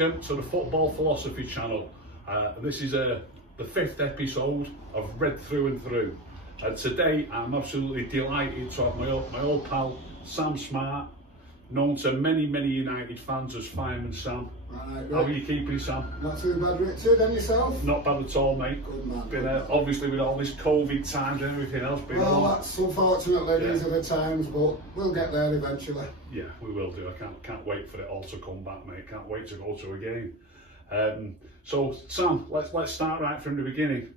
welcome to the Football Philosophy channel. This is the 5th episode of Read Through and Through. And today I'm absolutely delighted to have my old pal Sam Smart, known to many United fans as Fireman Sam. Right, how are you keeping, Sam? Not too bad, Richard, and yourself? Not bad at all, mate. Good man. Been obviously with all this COVID times and everything else. Well, that's unfortunately these are the times, but we'll get there eventually. Yeah, we will do. I can't wait for it all to come back, mate. Can't wait to go to a game. So Sam, let's start right from the beginning.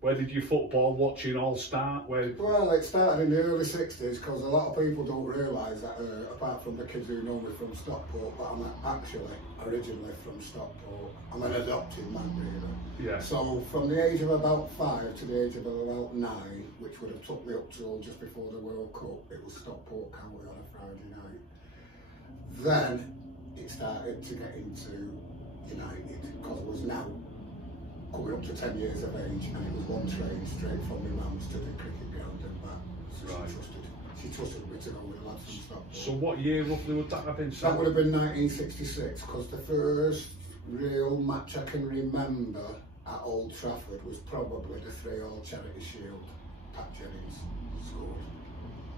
Where did your football watching all start? Well, it started in the early 60s because a lot of people don't realise that, apart from the kids who know me from Stockport, but I'm actually originally from Stockport. I'm an adopted man, really. Yeah. So from the age of about 5 to the age of about 9, which would have took me up till just before the World Cup, it was Stockport County on a Friday night. Then it started to get into United because it was now coming up to 10 years of age, and it was one train straight from my mum's to the cricket ground and back. So right. She trusted me to go with the lads from Stockport. So what year roughly would that have been? That would have been 1966, because the first real match I can remember at Old Trafford was probably the 3-all Charity Shield. Pat Jennings scored.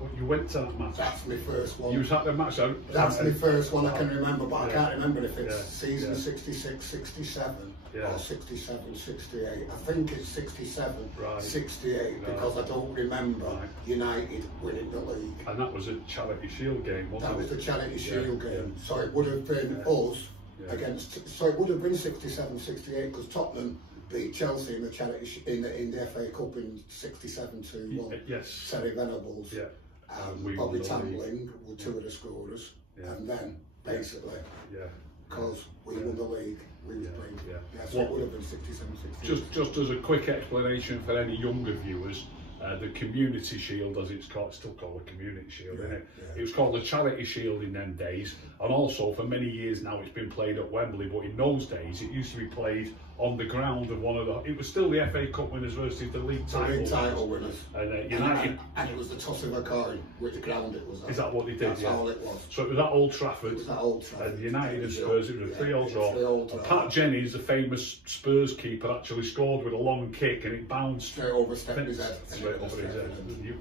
But you went to that match? That's my first one. You was at the match? That's my first one I can remember, but I can't remember if it's season 66, 67 or 67, 68. I think it's 67, 68 because I don't remember United winning the league. And that was a Charity Shield game, wasn't it? That was the Charity Shield game. So it would have been us against, so it would have been 67, 68 because Tottenham beat Chelsea in the charity in the FA Cup in 67-1. Yes. Terry Venables. Yeah. Bobby Tambling were 2 of the scorers, and then basically, because we won the league, we was playing. So it would have been 67, 68. Just as a quick explanation for any younger viewers, the Community Shield, as it's called, it's still called the Community Shield, isn't it? It was called the Charity Shield in them days, and also for many years now it's been played at Wembley, but in those days it used to be played on the ground of one of the, it was still the FA Cup winners versus the league title winners. And United, and it was the toss of a coin which ground it was on. Is that what they did? That's all it was. So it was at Old Trafford. It was at Old Trafford. And United and Spurs, it was a 3-all draw. Pat Jennings, the famous Spurs keeper, actually scored with a long kick and it bounced straight over his head. Straight over his head.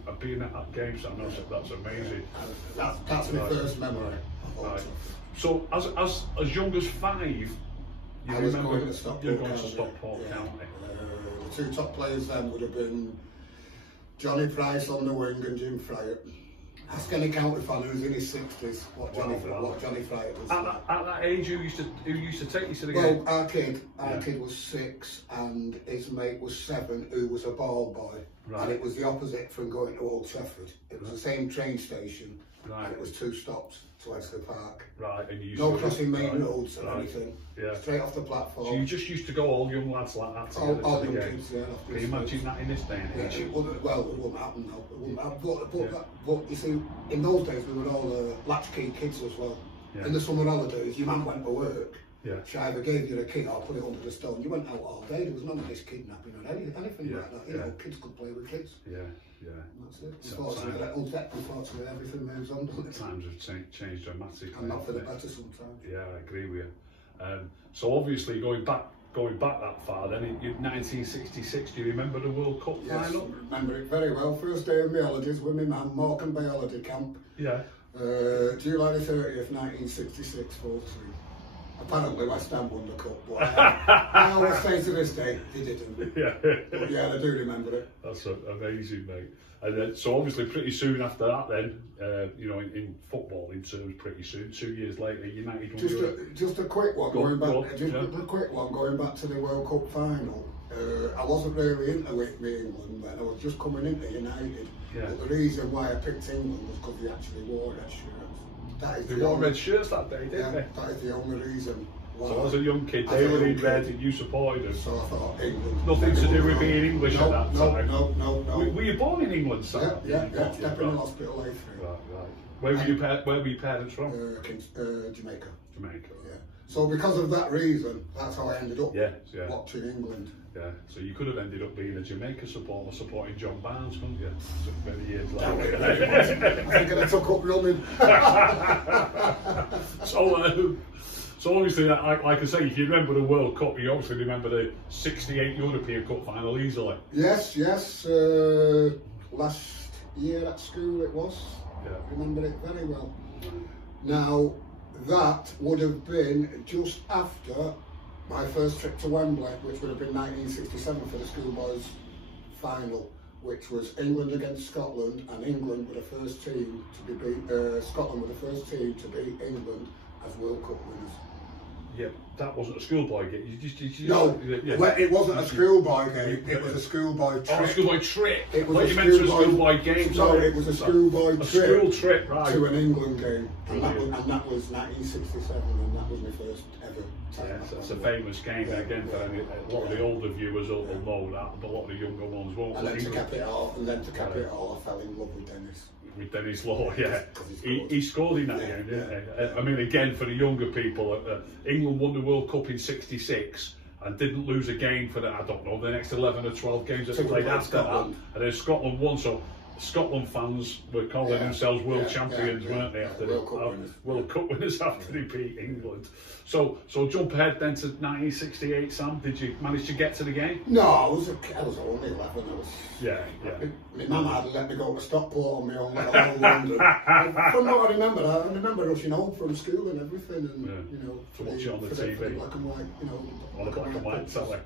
I've been at that game, Sam, that's amazing. That's my first memory. Right. So as young as 5, you remember going to Stockport County. The 2 top players then would have been Johnny Price on the wing and Jim Fryatt. Ask any county fan who's in his 60s what Johnny Fryatt was. At that age, who used to take you to the game? Well, our kid was 6 and his mate was 7, who was a ball boy. Right. And it was the opposite from going to Old Trafford. It was the same train station. Right. And it was 2 stops to Wesley Park. Right. And you used no crossing main roads or anything. Yeah. Straight off the platform. So you just used to go all young lads like that together all to the young game. Kids, yeah. Can you imagine that in this day and age? It wouldn't happen now. It wouldn't happen. But you see, in those days we were all latchkey kids as well. Yeah. In the summer holidays, your man went to work. Yeah. She either gave you the key or put it under the stone. You went out all day. There was none of this kidnapping or anything like that. You know, kids could play with kids. Yeah. That's it. Unfortunately, everything moves on, doesn't it? Times have changed dramatically. And not for the better sometimes. Yeah, I agree with you. So obviously going back that far, then in 1966, do you remember the World Cup final? Yes, I remember it very well. First day of my holidays with my man, Morecambe Bay holiday camp. Yeah. July the 30th, 1966, 4-3. Apparently West Ham won the cup, but I always say to this day, they didn't. Yeah. But yeah, I do remember it. That's amazing, mate. And then, so obviously pretty soon after that then, you know, in football in terms, pretty soon, 2 years later, United won. Just a quick one, going back to the World Cup final. I wasn't really into it with England then, I was just coming into United. Yeah. But the reason why I picked England was because they actually wore red shirts. They wore red shirts that day, didn't they? That is the only reason. So as a young kid, they were in red and you supported them. So I thought England. Nothing to do with being English at that time? No. Were you born in England, Sam? Yeah. Stepping in hospital A3. Right. Where were your parents from? Jamaica. Jamaica. Yeah. So because of that reason, that's how I ended up watching England. Yeah, so you could have ended up being a Jamaica supporter, supporting John Barnes, couldn't you? Some many years later. I think I took up running. So obviously, like I say, if you remember the World Cup, you obviously remember the '68 European Cup final easily. Yes, yes. Last year at school it was. Yeah. Remember it very well. Now, that would have been just after my first trip to Wembley, which would have been 1967 for the schoolboys final, which was England against Scotland, and England were the first team to be Scotland were the first team to beat England as World Cup winners. Yeah, that wasn't a schoolboy game. No, yeah. It wasn't a schoolboy game. It was a schoolboy trip. Oh, a schoolboy trip. It was you meant to a schoolboy game. No, sorry. it was a schoolboy trip. School trip, right? To an England game, and that was 1967, and that was my first ever time. Yeah, it's a famous game again. For a lot of the older viewers will know that, but a lot of the younger ones won't. And then to cap it off, I fell in love with Dennis. With Dennis Law, yeah. He scored in that game, didn't he? I mean, again, for the younger people, England won the World Cup in '66 and didn't lose a game for the, I don't know, the next 11 or 12 games that they played after that. And then Scotland won, so Scotland fans were calling themselves world champions, weren't they, after World Cup winners after they beat England. So jump ahead then to 1968, Sam. Did you manage to get to the game? No, I was only 11. My mum had let me go to Stockport on my own, let alone London. From what I remember rushing home from school and everything, and you know, to watch it on the TV. For the black and white, you know, on the black and white telly.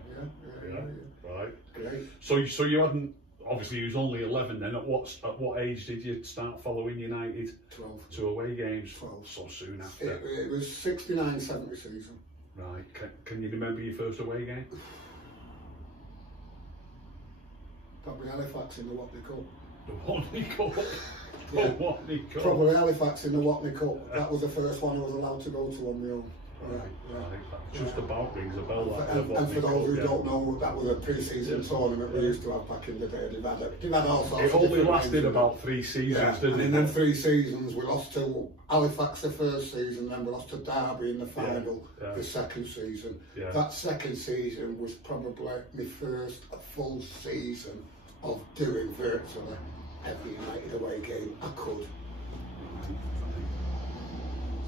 Yeah. Right. Great. So you hadn't. Obviously, you was only 11 then. At what age did you start following United 12. to away games? 12. So soon after. It was 69-70 season. Right. Can you remember your first away game? Probably Halifax in the Watney Cup. The Watney Cup. Yeah. The Watney Cup. Probably Halifax in the Watney Cup. That was the first one I was allowed to go to on my own. Right. Just about rings a bell. And for those who don't know, that was a pre-season tournament we used to have back in the day. They've had all sorts. It only lasted about 3 seasons, didn't it? And in them 3 seasons, we lost to Halifax the first season, then we lost to Derby in the final the second season. That second season was probably my first full season of doing virtually every United away game I could.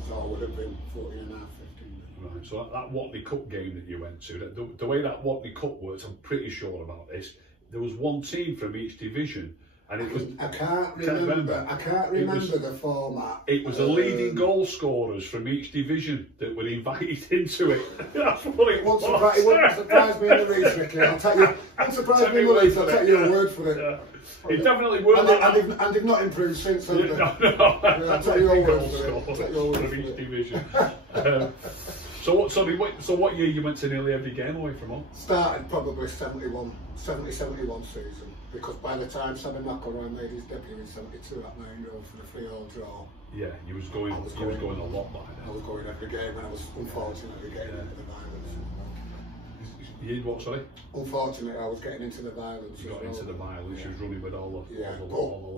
So I would have been 14 and a half. Right, so that Watney Cup game that you went to, the way that Watney Cup works, I'm pretty sure about this, there was one team from each division, and it was... I can't remember the format. It was the leading goal scorers from each division that were invited into it. That's what it was. It wouldn't surprise me in the race, Ricky. I'll tell you. It wouldn't surprise me in the race, I'll take your word for it. Yeah. It definitely worked. And they've not improved since, have they? No. I'll take your word for it. From each division. So what year you went to nearly every game away from home? Started probably 70-71 season, because by the time Sammy McElroy made his debut in 72 at Man Utd for the 3-all draw. Yeah, you was going a lot by then. I was going every game, and I was unfortunately getting into the violence. You what, sorry? Unfortunately, I was getting into the violence. You got into the violence, you was running with all the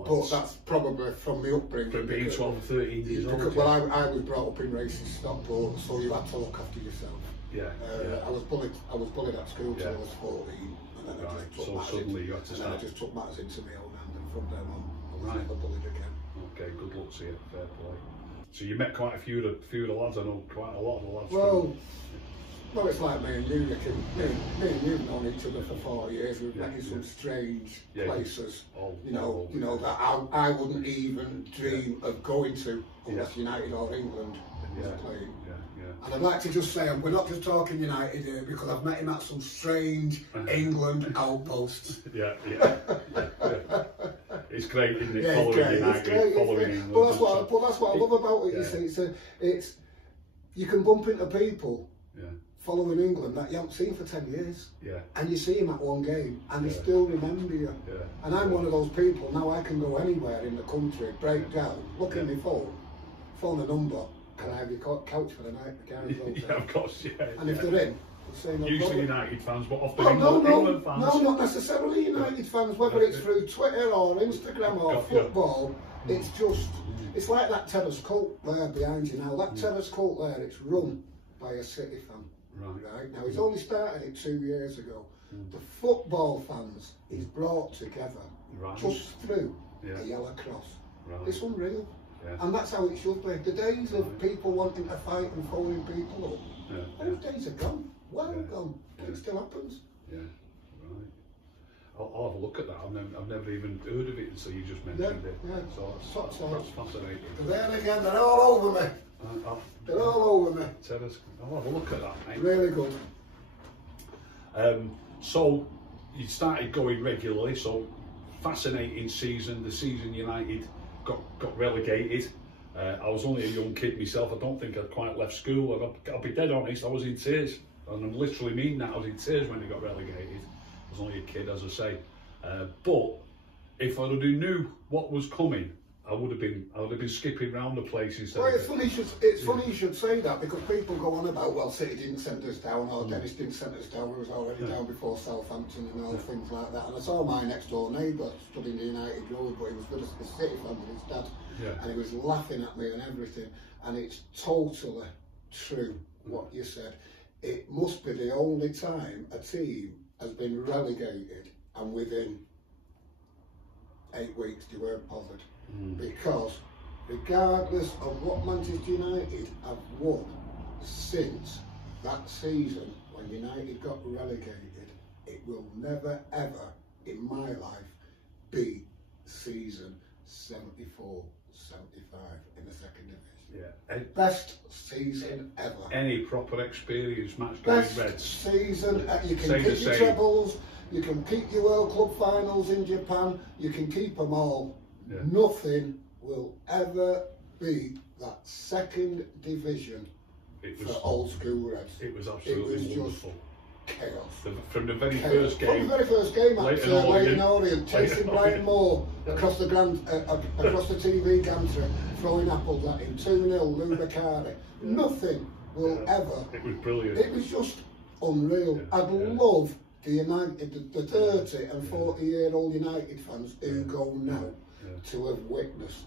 but that's probably from my upbringing. From being 12 and 13 years old. Well, I was brought up in racing Stockport, so you had to look after yourself. I was bullied at school till I was 14, and then I just took matters into my own hand, and from then on I was never bullied again. Okay, good luck to you, fair play. So you met quite a few of the lads, I know quite a lot of the lads. Well, it's like me and you, Ricky. Me and you've known each other for 4 years. We've met in some strange places, you know that I wouldn't even dream of going to unless United or England was playing. And I'd like to just say, we're not just talking United here, because I've met him at some strange England outposts. It's great, isn't it? Following United, following England. But that's what I love about it. You see, it's you can bump into people. Following England that you haven't seen for 10 years, and you see him at one game, and they still remember you. And I'm one of those people. Now I can go anywhere in the country, break down, look at my phone a number, and I have your couch for the night. Of course, And if they're in, usually United fans, but often England fans. No, not necessarily United fans. Whether it's through Twitter or Instagram or football, it's just it's like that terrace court there behind you now. That terrace court there, it's run by a City fan. Right. Now he's only started it 2 years ago. The football fans he's brought together just through a yellow cross. It's unreal. And that's how it should be. The days of people wanting to fight and phoning people up, those days are gone. Well gone. But it still happens. Yeah, right. I'll have a look at that. I've never even heard of it until you just mentioned it. Yeah. So that's fascinating. There again, they're all over me. They're all over me. I'll have a look at that, mate. Really good. So you started going regularly. So fascinating season. The season United got relegated. I was only a young kid myself. I don't think I'd quite left school. And I'll be dead honest, I was in tears. And I literally mean that. I was in tears when they got relegated. I was only a kid, as I say. But if I'd have knew what was coming, I would have been skipping around the place instead. Well, it's funny you should say that, because people go on about, well, City didn't send us down, or Dennis didn't send us down. We was already down before Southampton and all things like that. And I saw my next door neighbour stood in the United Road, but he was with a City fan with his dad, and he was laughing at me and everything. And it's totally true what you said. It must be the only time a team has been relegated and within 8 weeks they weren't bothered. Because regardless of what Manchester United have won since that season when United got relegated, it will never ever in my life be season 74-75 in the second division. Yeah. Best season ever. Any proper experience match going Best Reds. season. You can keep your trebles, you can keep your World Club finals in Japan, you can keep them all. Nothing will ever beat that second division for old school Reds. It was absolutely wonderful. Chaos. From the very first game. From the very first game at Leyton Orient, chasing Brian Moore across the across the TV gantry, throwing apples at him. 2-0, Lou Riccardi. Nothing will ever. It was brilliant. It was just unreal. I'd love the United, the 30 and 40-year-old United fans who go now to have witnessed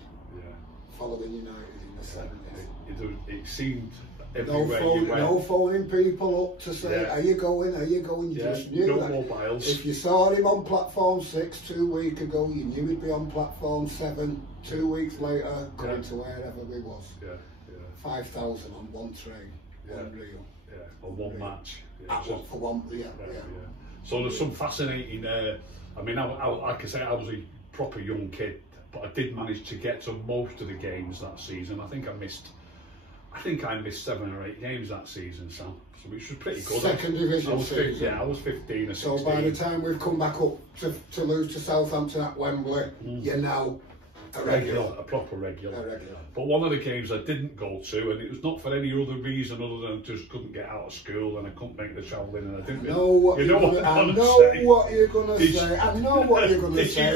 following United in the 70s. It seemed everywhere you went. No phoning people up to say, are you going, are you going? You just knew no that. Mobiles. If you saw him on platform 6 2 weeks ago, you knew he'd be on platform 7 2 weeks later, going to wherever we was. 5,000 on one train. Unreal. On one match. For one, So there's some fascinating, I mean, like I say, I was a proper young kid, but I did manage to get to most of the games that season. I think I missed 7 or 8 games that season, Sam. So which was pretty good. Second division season. I was 15 or 16. So by the time we've come back up to lose to Southampton at Wembley, you're now a proper regular. But one of the games I didn't go to, and it was not for any other reason other than I just couldn't get out of school and I couldn't make the travelling, and I didn't. I know what you're going to say. I know what you're going to say.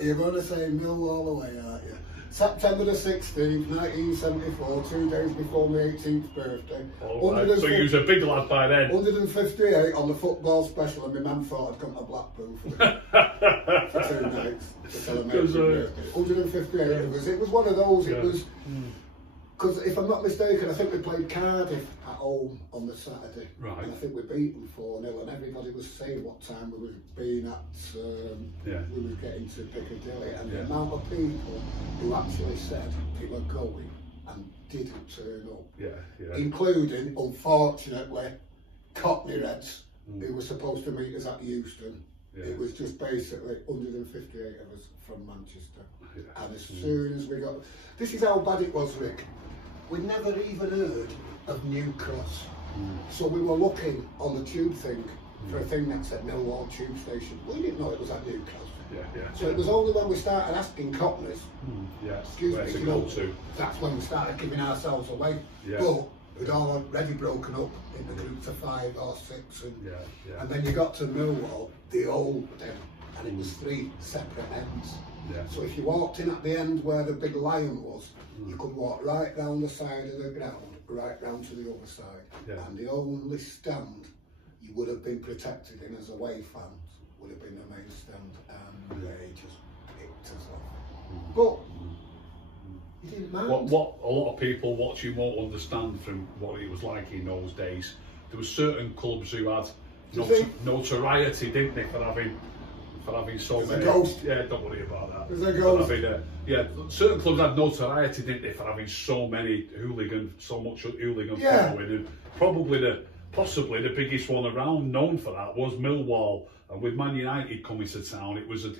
You're going to say Millwall away, aren't you? September the 16th, 1974, 2 days before my 18th birthday. So you was a big lad by then. 158 on the football special, and my mum thought I'd come to Blackpool for 2 nights to celebrate my birthday. 158, it was one of those, it was, because if I'm not mistaken, I think we played Cardiff at home on the Saturday. Right. And I think we beat them 4-0, and everybody was saying what time we were being at, we were getting to Piccadilly, and the amount of people who actually said they were going and didn't turn up. Including, unfortunately, Cockney Reds, who were supposed to meet us at Euston. It was just basically 158 of us from Manchester. And as soon as we got... This is how bad it was, Rick. We'd never even heard of New Cross. So we were looking on the tube thing for a thing that said Millwall Tube Station. We didn't know it was at New Cross. So it was only when we started asking Cockneys, excuse me, that's when we started giving ourselves away. But we'd already broken up into groups of 5 or 6, and then you got to Millwall, the old end, and it was 3 separate ends. So if you walked in at the end where the big lion was, you could walk right down the side of the ground, right round to the other side, and the only stand you would have been protected in as away fans would have been the main stand, and they just picked us off. But you didn't mind. What a lot of people watching won't understand from what it was like in those days, there were certain clubs who had notoriety, didn't they, for having for having so many. A ghost. Yeah, don't worry about that. There's a ghost. Yeah, certain clubs had notoriety, didn't they, for having so much hooligan following, and possibly the biggest one around known for that was Millwall. And with Man United coming to town, it was the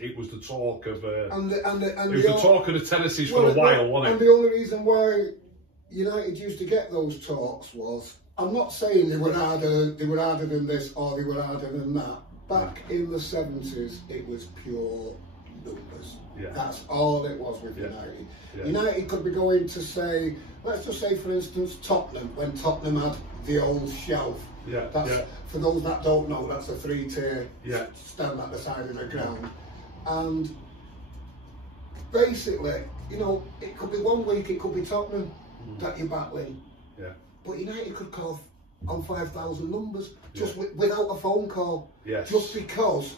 talk of the talk of the terraces for a while, wasn't it? And the only reason why United used to get those talks was, I'm not saying they were harder than this or they were harder than that. Back in the 70s, it was pure numbers. Yeah. That's all it was with United. Yeah. United could be going to say, let's just say for instance Tottenham, when Tottenham had the old shelf. Yeah. For those that don't know, that's a 3-tier stand at the side of the ground. And basically, you know, it could be one week, it could be Tottenham that you're battling. Yeah. But United could call on 5,000 numbers just without a phone call. Yes. Just because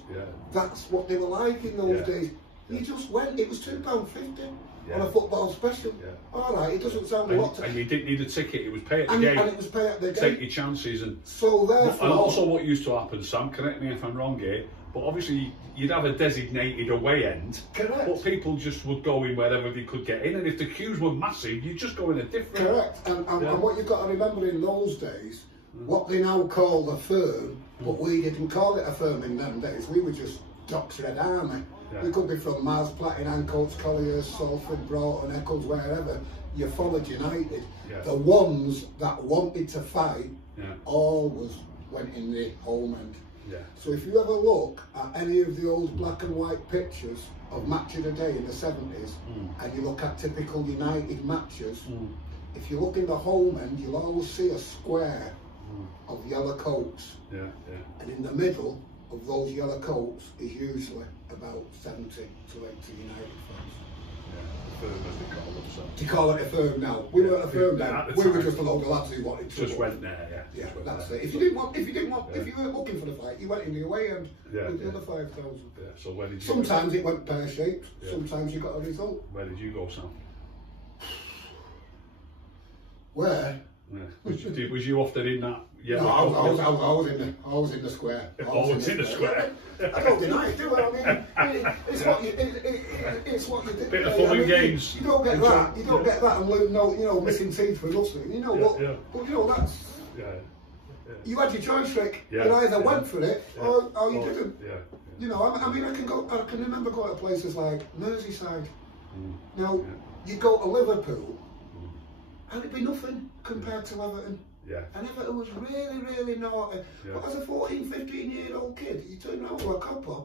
that's what they were like in those days. You just went, it was £2.50 on a football special. Yeah. All right, it doesn't sound a lot. And you didn't need a ticket, it was pay at the game. And it was pay at the game. Take your chances. And so therefore... And also what used to happen, Sam, correct me if I'm wrong here, but obviously you'd have a designated away end. Correct. But people just would go in wherever they could get in, and if the queues were massive, you'd just go in a different... Correct. And what you've got to remember in those days, what they now call a firm, but we didn't call it a firm in them days, we were just Docks Red Army. Yeah. We could be from Mars, Platin, Ancoats, Colliers, Salford, Broughton, Eccles, wherever. You followed United. Yeah. The ones that wanted to fight always went in the home end. Yeah. So if you ever look at any of the old black and white pictures of Match of the Day in the 70s, and you look at typical United matches, if you look in the home end, you'll always see a square of yellow coats. Yeah, yeah. And in the middle of those yellow coats is usually about 70 to 80 United fans. Yeah, firm as they call themselves. They call it a firm now. We weren't a firm then. We were just a load of lads who wanted to. Just went there, yeah. Yeah, that's it. If you weren't looking for the fight, you went in the away end with the other 5,000. Yeah. So where did you? Sometimes it went pear shaped. Yeah. Sometimes you got a result. Where did you go, Sam? Where? Yeah. Was you often in that? Yeah. No, I was in the square. Always in the square. I don't deny it, do I? I mean, it's what you do. Bit of fun and games. You don't get that. You don't get that and missing teeth for nothing. You know what? Yeah. But you know that's. Yeah. You had your choice, Rick. Yeah. You either went for it or you didn't. Yeah. You know, I mean, I can remember going to places like Merseyside. Now, you go to Liverpool, and it'd be nothing compared to Everton. Yeah. And Everton was really, really naughty. Yeah. But as a 14, 15-year-old kid, you turn around to a copper,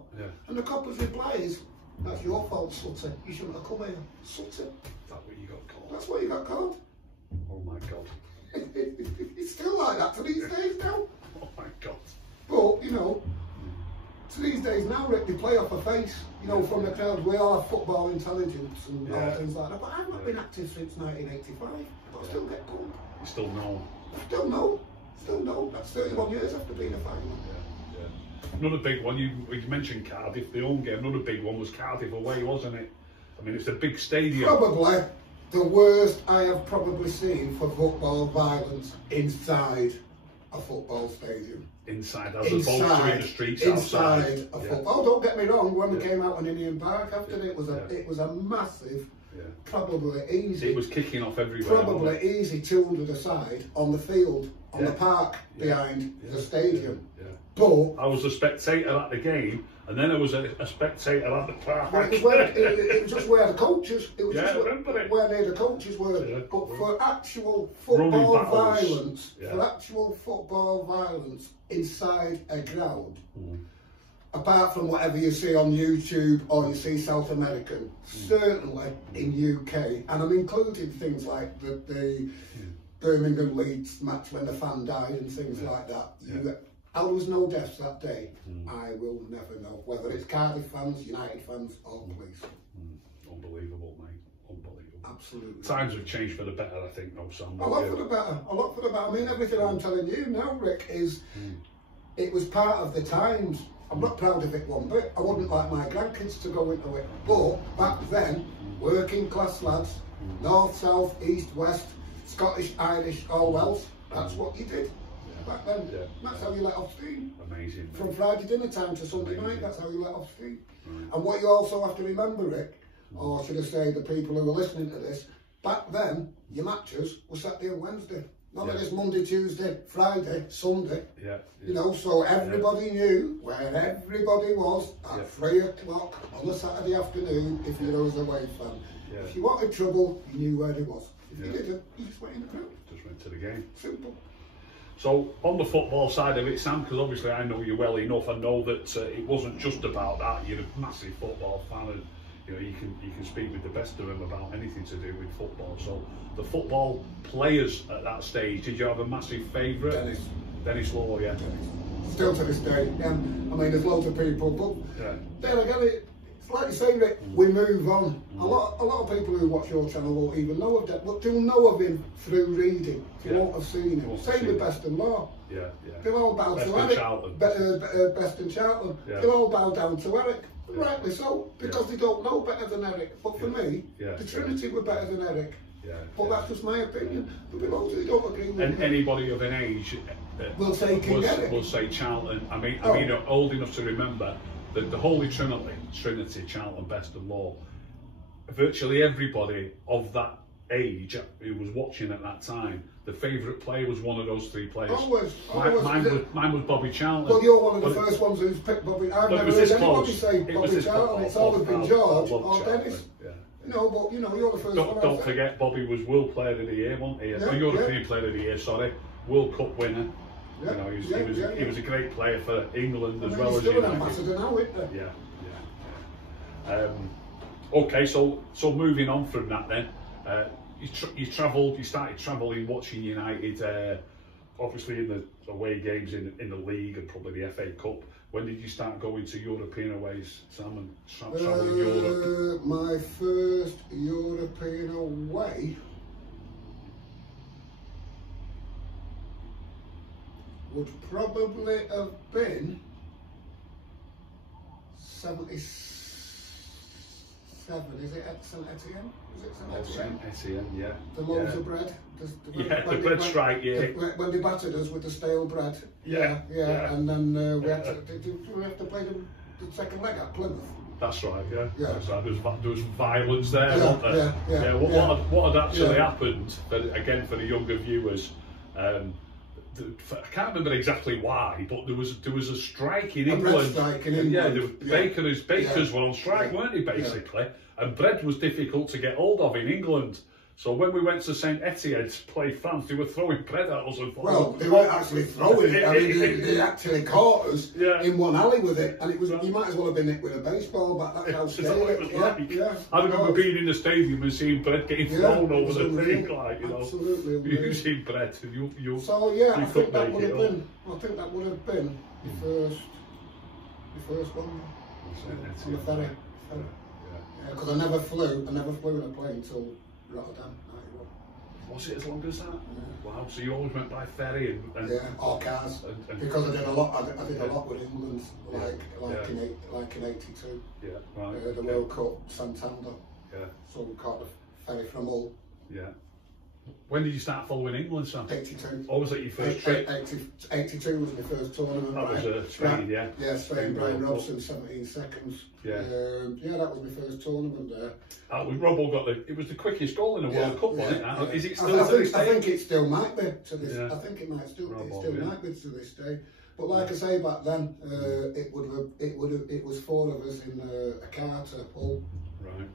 and the copper's reply is, "That's your fault, Sutter. You shouldn't have come here." Sutter. That's what you got called. That's what you got called. Oh my God. It's still like that to these days now. Oh my God. But, you know, to these days now, Rick, they play off a face. You know, from the crowd, we all have football intelligence and all things like that. But I've not been active since 1985, but I still get called. You still know? Still know. That's 31 years after being a fan. Yeah. Another big one, you mentioned Cardiff, the home game, another big one was Cardiff away, wasn't it? I mean, it's a big stadium. Probably the worst I have probably seen for football violence inside a football stadium. Inside, as opposed to in the streets outside a football. Oh, don't get me wrong, when we came out on Indian Park after it was a massive. Probably easy. It was kicking off everywhere. Probably easy 200 aside on the field, on the park behind the stadium. But I was a spectator at the game, and then I was a spectator at the park. Well, it was just where the coaches. It was just where the coaches were. But for actual football violence, inside a ground. Apart from whatever you see on YouTube or you see South American, certainly in UK, and I'm including things like the Birmingham Leeds match when the fan died and things like that. There was no deaths that day. I will never know whether it's Cardiff fans, United fans, or police. Unbelievable, mate. Unbelievable. Absolutely. Times have changed for the better, I think, no, Sam. A lot for the better. A lot for the better. I mean, everything I'm telling you now, Rick, is it was part of the times. I'm not proud of it one bit. I wouldn't like my grandkids to go into it. But back then, working class lads, north, south, east, west, Scottish, Irish, or Welsh, that's what you did. back then. Yeah. That's how you let off steam. Amazing. From Friday dinner time to Sunday night, that's how you let off steam. Right. And what you also have to remember, Rick, or should I say the people who are listening to this, back then, your matches were Saturday and Wednesday. Not like it's Monday, Tuesday, Friday, Sunday. Yeah. You know, so everybody knew where everybody was at 3 o'clock on a Saturday afternoon if you was a away fan. Yeah. If you wanted trouble, you knew where it was. If you didn't, you just went in the group. Just went to the game. Simple. So on the football side of it, Sam, because obviously I know you well enough, I know that it wasn't just about that. You're a massive football fan, and you know you can speak with the best of them about anything to do with football. So the football players at that stage, did you have a massive favourite? Dennis Law, yeah. Dennis. Still to this day. I mean, there's loads of people, but there again, it's like you say, Rick, we move on. A lot of people who watch your channel won't even know of that, but do know of him through reading. You won't have seen him. Same with Best and Law. Yeah. They'll all bow to Eric. Best and Charlton. They'll all bow down to Eric. Rightly so, because they don't know better than Eric. But for me, the Trinity were better than Eric. But that's just my opinion. But we don't agree with and anybody of an age will say Charlton. I mean, old enough to remember that the Holy Trinity, Charlton, Best and Law. Virtually everybody of that age who was watching at that time, the favourite player was one of those three players. Always. Mine was Bobby Charlton. Well, you're one of the first ones who's picked Bobby. I've never heard anybody say Bobby Charlton. It's always been George or Dennis. No, but you know, you're the first one. Don't forget, Bobby was World Player of the Year, wasn't he? European Player of the Year, sorry. World Cup winner. You know, he was a great player for England as well as United. He's still an ambassador now, isn't he? Yeah. Okay, so moving on from that then, you started travelling watching United, obviously in the away games in the league and probably the FA Cup. When did you start going to European aways, Sam, and travelling Europe? My first European away would probably have been 77. Is it at St Etienne? Is it St Etienne, yeah. The loaves of bread. The bread strike, when they battered us with the stale bread. Yeah. And then we had to play the second leg at Plymouth. That's right, yeah. That's right. There was violence there, wasn't there? What had actually happened, again for the younger viewers, I can't remember exactly why, but there was a strike in England. Bread strike in England. Bakers were on strike, weren't they, basically? And bread was difficult to get hold of in England. So when we went to St Etienne to play France, they were throwing bread at us. Well, they weren't actually throwing it. I mean, they actually caught us in one alley with it, and it was you might as well have been hit with a baseball bat. That's how scary it was. I remember being in the stadium and seeing bread getting thrown over the thing, like absolutely using bread. So I think that would have been. I think that would have been the first one on the ferry. Because I never flew in a plane until Rotterdam, 91. Was it as long as that? Wow, so you always went by ferry and or cars. Because I did a lot with England, like in '82. Yeah, right. The World Cup, Santander. Yeah. So we caught the ferry from Hull. Yeah. When did you start following England, Sam? 82. Or was that your first trip? 82 was my first tournament. That was Spain, yeah? Yeah, Spain, Bryan Robson, 17 seconds. Yeah. That was my first tournament there. Robbo got it was the quickest goal in a World Cup, wasn't it? Is it still I think it still might be to this. I think it might still. Robbo, it still might be to this day. But like I say, back then, it was 4 of us in a car to Hull. Right.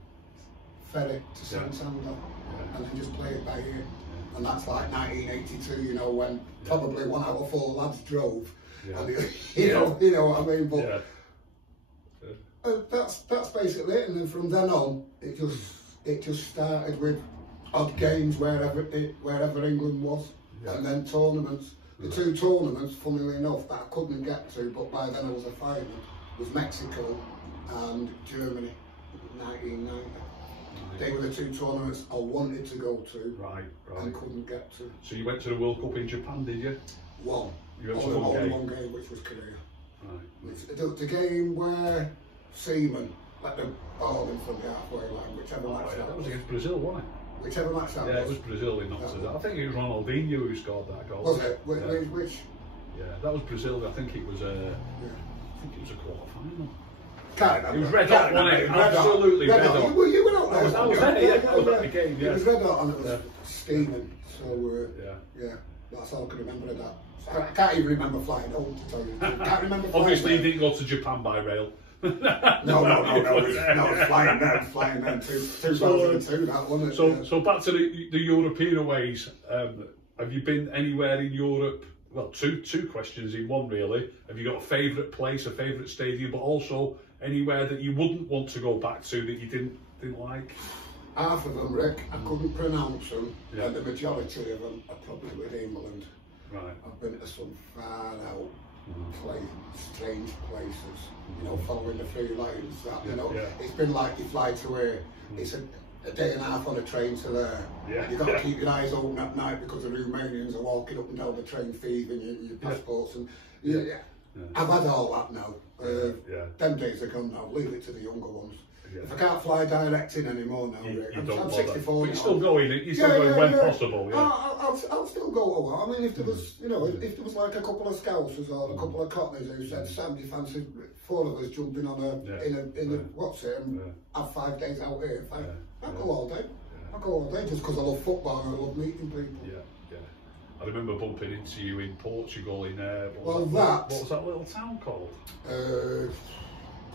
Ferry to Santander, and then just play it by ear. And that's like 1982, you know, when probably 1 out of 4 lads drove. And you know what I mean. But that's basically it. And then from then on, it just started with odd games wherever England was, and then tournaments. The 2 tournaments, funnily enough, that I couldn't get to, but by then I was a fireman, was Mexico and Germany, 1990. They were the 2 tournaments I wanted to go to, and couldn't get to. So you went to the World Cup in Japan, did you? One. You went to one game, which was Korea. Right. The game where Seaman let them ball in from the halfway line, whichever match that was. That was against Brazil, wasn't it? Whichever match that was. Yeah, it was Brazil in knocked us out. I think it was Ronaldinho who scored that goal. Was it? Which Yeah, that was Brazil. I think it was a quarter final. Can't remember. It was red hot, wasn't it? Absolutely red hot. You were out there. I was there, yeah. I was at the game, yeah. It was red hot and it was steaming. So, yeah, that's all I can remember of that. I can't even remember flying home, to tell you the truth. Can't remember flying. Obviously, you didn't go to Japan by rail. No, flying then, 2002, that wasn't it? So back to the European aways. Have you been anywhere in Europe? Well, two questions in one really. Have you got a favourite place, a favourite stadium, but also anywhere that you wouldn't want to go back to that you didn't like? Half of them, Rick, I couldn't pronounce them, and the majority of them are probably with England. Right. I've been to some far out strange places, you know, following the three lines. That you know, it's been like you fly to here. It's a day and a half on a train to there. You've got to keep your eyes open at night because the Romanians are walking up and down the train thieving your passports and I've had all that now. Them days are gone now. Leave it to the younger ones. If I can't fly direct in anymore now, I'm 64. But you're still going. You're still going when possible. Yeah. I'll still go. I mean, if there was, you know, if there was like a couple of Scousers or a couple of Cockneys who said, "Sam, do you fancy 4 of us jumping on in a what's it and have 5 days out here?" I'll go all day. I'll go all day just because I love football and I love meeting people. Yeah. I remember bumping into you in Portugal in what was that little town called?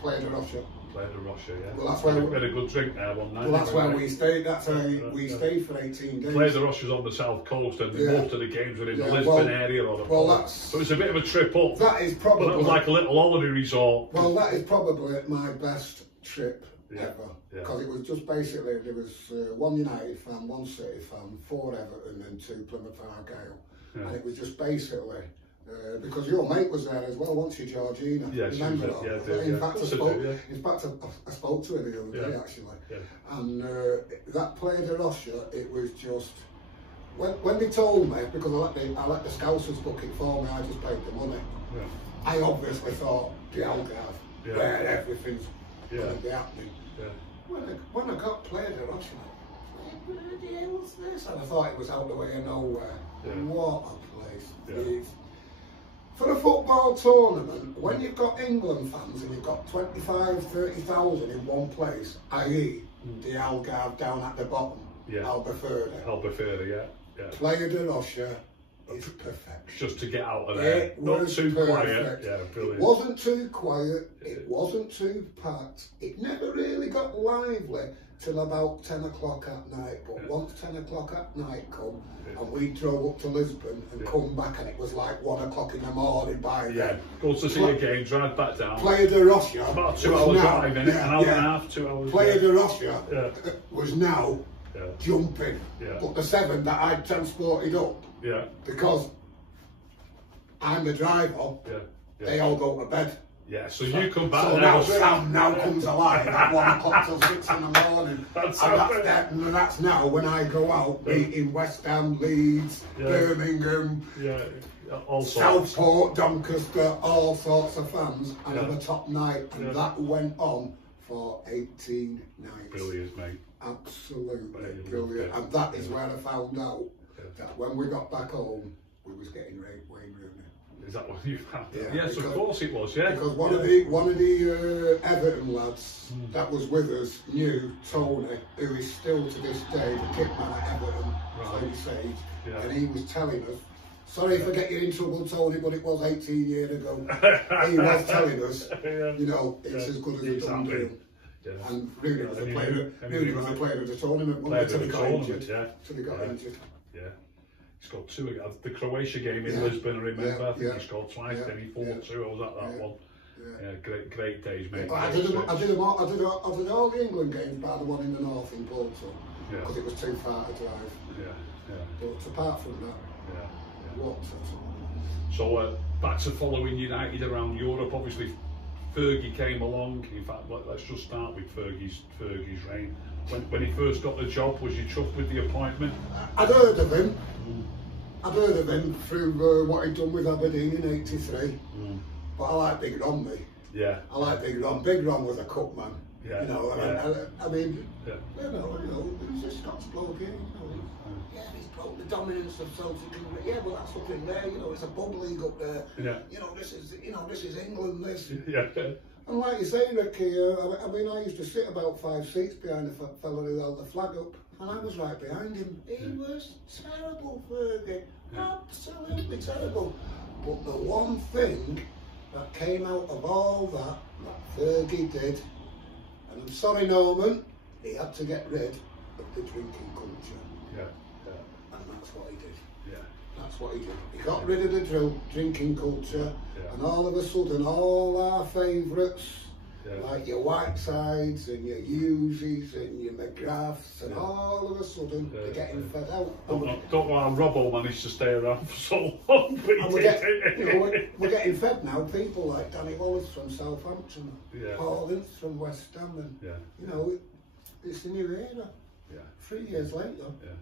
Playa de Rocha. Playa de Rocha, yeah. Well, that's where we had a good drink there one night. Well, that's where we stayed. That's how we stayed for 18 days. Playa de Rocha's on the south coast, and most of the games were in the Lisbon area or the so it's a bit of a trip up. That is probably. But it was like a little holiday resort. Well, that is probably my best trip ever, because it was just basically there was 1 United fan, 1 City fan, 4 Everton, and 2 Plymouth Argyle, and it was just basically. Because your mate was there as well, wasn't she, Georgina? Yeah, remember that? In fact, I spoke to her the other day actually, and that Playa de Rocha, it was just when they told me, because I let the Scousers book it for me, I just paid the money. I obviously thought the Algarve, where everything's going to be happening. When I got Playa de Rocha, what the hell was this? And I thought it was out the way of nowhere. What a place! For a football tournament, when you've got England fans and you've got 25, 30,000 in one place, i.e. the Algarve down at the bottom, Albufeira, Playa de Rocha is perfect. Just to get out of there, not too quiet. Yeah, brilliant. It wasn't too quiet, it wasn't too packed, it never really got lively till about 10 o'clock at night, but once 10 o'clock at night come, and we drove up to Lisbon and come back, and it was like 1 o'clock in the morning by then. Go to see a game, drive back down. Playa de Rocha. About 2 hours drive, innit? An hour and a half, 2 hours. Playa de Rocha was now jumping, but the 7 that I'd transported up, because I'm the driver, they all go to bed. Yeah, so you come back so now comes alive at 1 o'clock till 6 in the morning. And that's now when I go out meeting West Ham, Leeds, Birmingham, Stockport, Doncaster, all sorts of fans, and have a top night. And that went on for 18 nights. Brilliant, mate. Absolutely brilliant. And that is where I found out that when we got back home, we was getting Wayne Rooney. Is that what you found? Yes, of course it was. Yeah. Because one of the Everton lads that was with us knew Tony, who is still to this day the kit man at Everton, Tony Sage, and he was telling us. Sorry if I get you in trouble, Tony, but it was 18 years ago. He was telling us, you know, it's as good as a done deal. And Rooney was a player of the tournament, until he got injured. Yeah. He scored 2 again. The Croatia game in Lisbon, I remember. I think he scored twice. Then he 4-2. I was at that one. Great days, mate. I did all the England games, bar the one in the north in Porto, because it was too far to drive. But apart from that, what? So back to following United around Europe. Obviously, Fergie came along. In fact, let's just start with Fergie's reign. When he first got the job, was you chuffed with the appointment? I'd heard of him. I'd heard of him through what he'd done with Aberdeen in '83. But I like Big Ron, me. I like Big Ron. Big Ron was a cup man. You know, I mean, you know, he was a Scots bloke, yeah, you know. Yeah, he's broke the dominance of Celtic. Yeah, well, that's up in there, you know, it's a pub league up there. Yeah. You know, this is England, this. Yeah. And like you say, Ricky, I mean, I used to sit about 5 seats behind the fella who held the flag up, and I was right behind him. He was terrible, Fergie. Absolutely terrible. But the one thing that came out of all that Fergie did, and I'm sorry, Norman, he had to get rid of the drinking culture. Yeah. And that's what he did. Yeah. That's what he did. He got rid of the drinking culture, and all of a sudden, all our favourites, like your Whitesides and your Hugheses and your McGraths, and all of a sudden, they're getting fed out. Don't know how Robbo managed to stay around for so long, but and we're getting fed now. People like Danny Wallace from Southampton, Paul Ince from West Ham, and you know, it's the new era. 3 years later,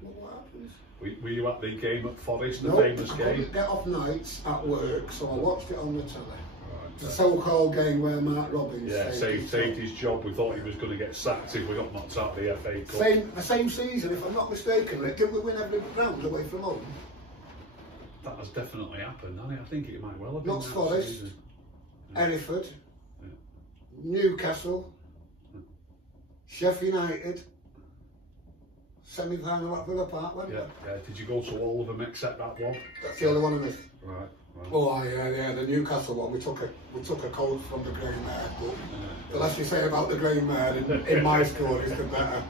look what happens. Were you at the game at Forest, the no, famous game? I couldn't get off nights at work, so I watched it on the telly. The so-called game where Mark Robbins saved his job. We thought he was going to get sacked if we got knocked out of the FA Cup. The same season, if I'm not mistaken, didn't we win every round away from home? That has definitely happened, hasn't it? I think it might well have been. Notts Forest, Hereford, Newcastle, Sheffield United, semi-final at Villa Park, wasn't it? Yeah. Did you go to all of them except that one? That's the only one of us. Right. Oh yeah, the Newcastle one. We took a coat from the Grey Mare, but the less you say about the Grey Mare in my score is the better.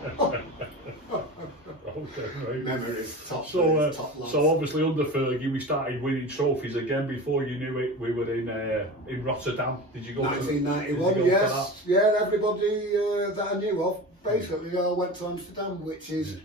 Okay, right. Memories, top. So obviously under Fergie we started winning trophies again. Before you knew it, we were in Rotterdam. Did you go 1991? to Yes, yeah. Everybody that I knew of basically all went to Amsterdam, which is.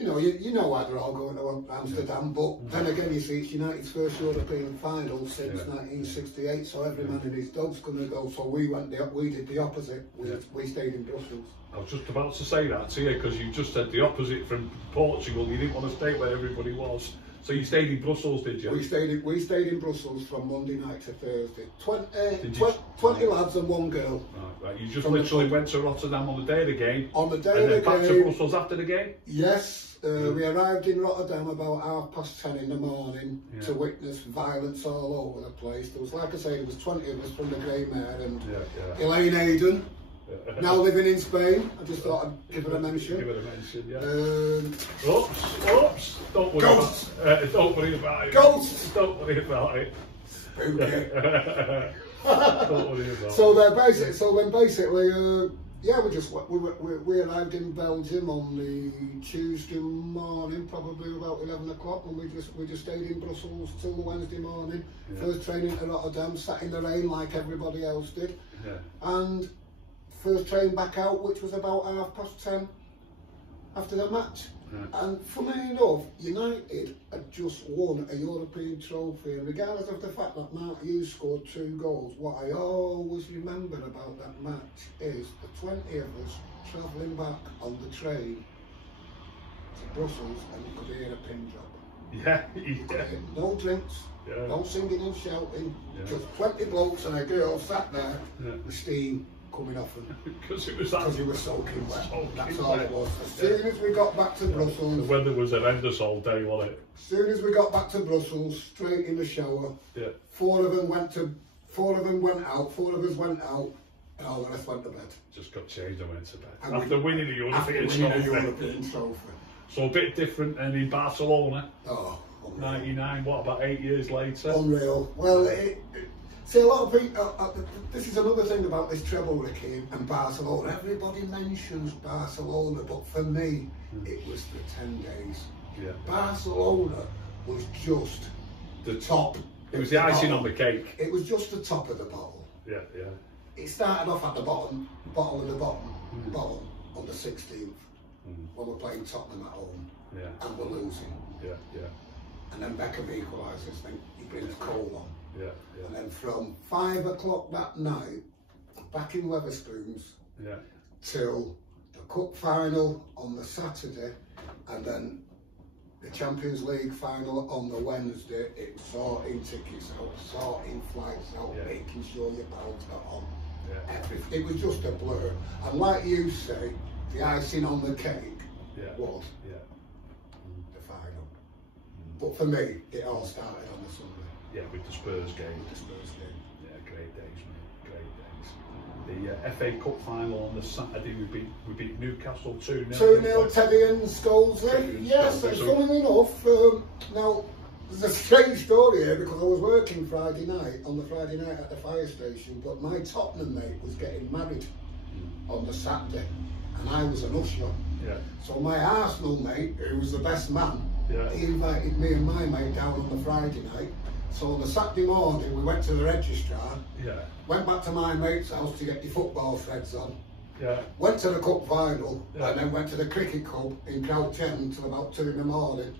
You know, you know why they're all going to Amsterdam, but then again, you see, it's United's first European final since 1968, so every man and his dog's going to go. So we did the opposite. We stayed in Brussels. I was just about to say that to you because you just said the opposite from Portugal. You didn't want to stay where everybody was, so you stayed in Brussels, did you? We stayed in Brussels from Monday night to Thursday. 20 lads and one girl. Right. You just literally went to Rotterdam on the day of the game. On the day of the game. And then back to Brussels after the game. Yes. We arrived in Rotterdam about 10:30 in the morning to witness violence all over the place. There was, like I say, there was 20 of us from the Grey Mare and Elaine Hayden, now living in Spain. I just thought I'd give her a mention. Give her a mention, Oops. Don't worry Ghosts. Don't worry about it. Ghosts. Don't worry about it. Spooky. Don't worry about it. So then basically, we arrived in Belgium on the Tuesday morning, probably about 11 o'clock, and we just stayed in Brussels till the Wednesday morning. First train into Rotterdam, sat in the rain like everybody else did, and first train back out, which was about 10:30 after the match. And funny enough, United had just won a European trophy, and regardless of the fact that Mark Hughes scored 2 goals, what I always remember about that match is the 20 of us travelling back on the train to Brussels, and you could hear a pin drop. No drinks, no singing and shouting, just 20 blokes and a girl sat there with steam coming off them because it was soaking wet. That's all it was. As soon as we got back to Brussels, the weather was horrendous all day, wasn't it? As soon as we got back to Brussels, straight in the shower. Four of them went out. 4 of us went out, and all the rest went to bed. Just got changed and went to bed after winning a European trophy. So a bit different than in Barcelona. 99. What about 8 years later? Unreal. Well, see, a lot of people, this is another thing about this treble, Ricky, and Barcelona. Everybody mentions Barcelona, but for me, it was the 10 days. Barcelona was just the top. It was the icing on the cake. It was just the top of the bottle. It started off at the bottom of the bottom on the 16th, when we're playing Tottenham at home, and we're losing. And then Beckham equalises, then he brings Cole on. And then from 5 o'clock that night, back in Wetherspoons, till the cup final on the Saturday, and then the Champions League final on the Wednesday. It was sorting tickets out, sorting flights out, making sure your pounds got on. Everything. It was just a blur. And like you say, the icing on the cake was the final. But for me, it all started on the Sunday. Yeah, with the Spurs game. Yeah, great days, mate. Great days. The FA Cup final on the Saturday, we beat Newcastle 2-0. 2-0, Teddy and Scholes. Yes, funnily enough, now there's a strange story here because I was working Friday night at the fire station, but my Tottenham mate was getting married on the Saturday, and I was an usher. Yeah. So my Arsenal mate, who was the best man, he invited me and my mate down on the Friday night. So on the Saturday morning, we went to the registrar, went back to my mate's house to get your football threads on, went to the cup final, and then went to the cricket club in Crouch End till about 2 in the morning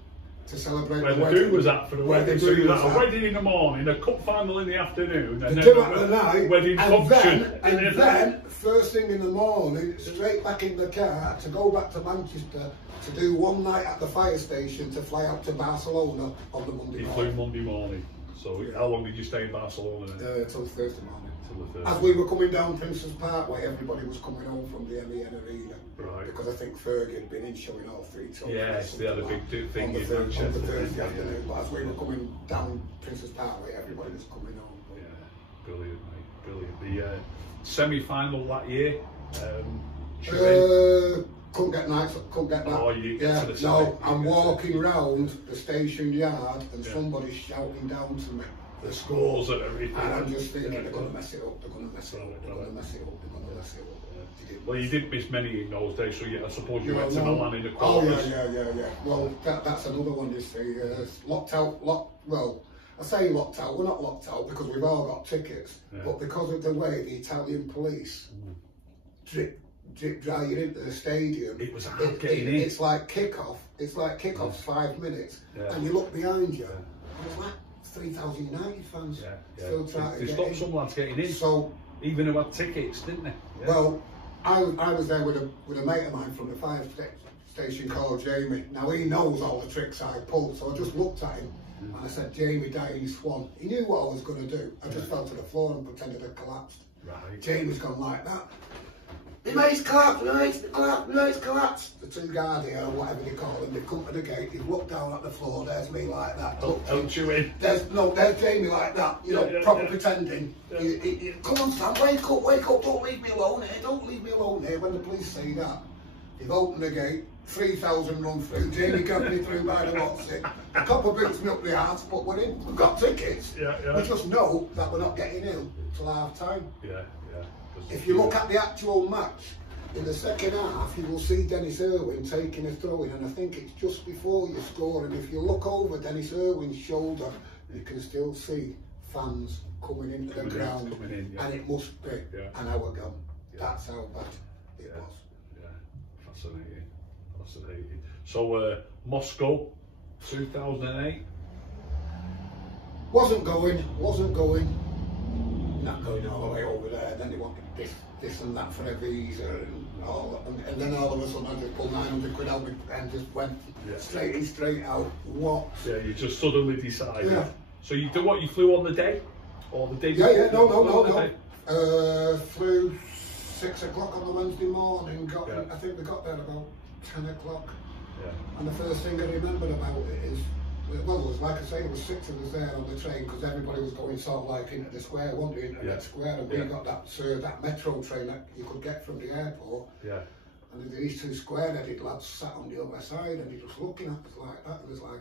to celebrate where the wedding. Where the do was at for the wedding. So you had a wedding in the morning, a cup final in the afternoon, and then a wedding function. And then, first thing in the morning, straight back in the car to go back to Manchester to do one night at the fire station to fly out to Barcelona on the Monday morning. You flew Monday morning. So how long did you stay in Barcelona then? Till Thursday morning. Till As we were coming down Prince's Parkway, everybody was coming home from the MEN Arena. Right. Because I think Fergie had been in showing all 3 trophies. Yes, they had a big thing in Manchester. On the Thursday afternoon, but as we were coming down Prince's Parkway, everybody was coming home. Yeah, brilliant, mate, brilliant. The semi-final that year, couldn't get nights, couldn't get that. Oh, you get to the side. I'm walking round the station yard and somebody's shouting down to me. The scores and everything. And I'm just thinking, they're going to mess it up, they're going to mess it up, they're going to mess it up, they're going to mess it up. Well, you didn't miss many in those days, so I suppose you went to Milan in the quarters. Oh, yeah. Well, that's another one, you see. Locked out, well, I say locked out, we're not locked out because we've all got tickets, but because of the way the Italian police drip dry you into the stadium, it was hard getting in. It's like kick-off's 5 minutes, and you look behind you, and it's like 3,000 United fans still trying to get in. They stopped some lads getting in, so even who had tickets, didn't they? Well, I was there with a mate of mine from the fire station called Jamie. Now he knows all the tricks I pull, so I just looked at him and I said, Jamie, Dying Swan. He knew what I was going to do. I just fell to the floor and pretended I'd collapsed. Right. Jamie's gone like that. The mate's collapsed, the mate's collapsed. The 2 guardians or whatever they call them, they've come to the gate, they've looked down at the floor, there's me like that. Don't you in? There's Jamie like that, you know, proper pretending. Come on Sam, wake up, don't leave me alone here, When the police say that, they've opened the gate, 3,000 run through, Jamie got me through by the what's it. The copper boots me up the arse, but we're in, we've got tickets. We just know that we're not getting in till half time. If you look at the actual match, in the second half, you will see Dennis Irwin taking a throw in, and I think it's just before you score. And if you look over Dennis Irwin's shoulder, you can still see fans coming into the ground, and it must be an hour gone. That's how bad it was. Yeah, fascinating. So, Moscow, 2008? Wasn't going. Not going all the way over there. Then they wanted this and that for a visa and all, and then all of a sudden I just pulled 900 quid out and just went straight in, straight out. What? Yeah, you just suddenly decided. Yeah. So you do what? You flew on the day, or the day? No. Flew 6 o'clock on the Wednesday morning. I think we got there about 10 o'clock. Yeah. And the first thing I remembered about it is, well, it was like I say, there was 6 of us there on the train because everybody was going sort of like into the square, wasn't they, into that square, and we got that metro train that you could get from the airport. Yeah. And these 2 square-headed lads sat on the other side, and he was looking at us like that. It was like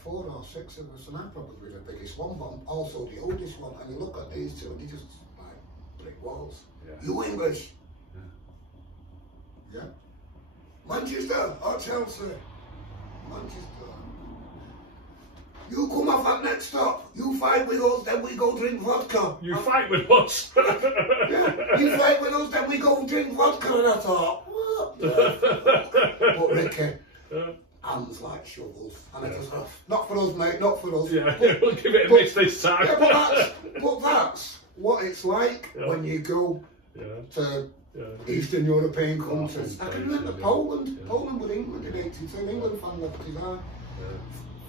4 or 6 of us, and I'm probably the biggest one, but I'm also the oldest one. And you look at these 2, and they just like brick walls. Yeah. You English? Yeah. Manchester or Chelsea? Manchester. You come off at next stop, you fight with us, then we go drink vodka. You fight with us? You fight with us, then we go drink vodka. And I thought, what? But Ricky, hands like shovels. And I just thought, not for us, mate, not for us. Yeah, we'll give it a miss this time. But that's what it's like when you go to Eastern European countries. I can remember Poland. Poland with England in '82. England fan left his eye.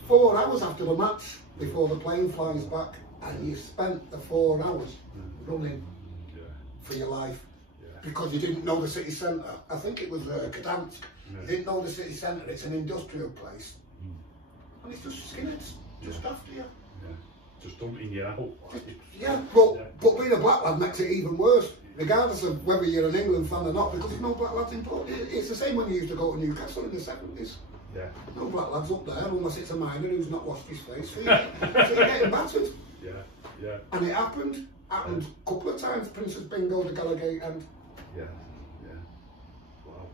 4 hours after the match, before the plane flies back, and you spent the 4 hours running for your life because you didn't know the city centre. I think it was Gdansk. You didn't know the city centre, it's an industrial place. And it's just skinheads, just after you. Yeah. Just dumping you out. Yeah, but being a black lad makes it even worse, regardless of whether you're an England fan or not, because there's no black lads in Port. It's the same when you used to go to Newcastle in the 70s. Yeah. No black lads up there, unless it's a minor who's not washed his face. So you're getting battered. Yeah, yeah. And it happened a couple of times. Princess Bingo, the Gallagher end. Yeah, yeah. Wow.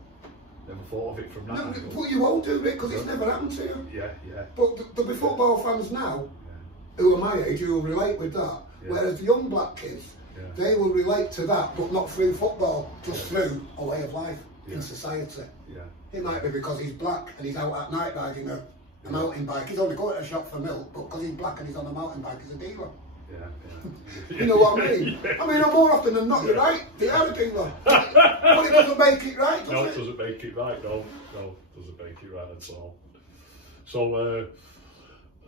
Never thought of it from that angle. But you won't do it because it's never happened to you. Yeah, yeah. But there'll be football fans now who are my age who will relate with that. Yeah. Whereas the young black kids, they will relate to that, but not through football, just through a way of life in society. Yeah. It might be because he's black and he's out at night riding a mountain bike. He's only going to a shop for milk, but because he's black and he's on a mountain bike, he's a dealer. Yeah, yeah. You know what I mean? I mean, more often than not, you're right. They are a dealer. But it doesn't make it right, does it? No, it doesn't make it right. No, doesn't make it right at all. So,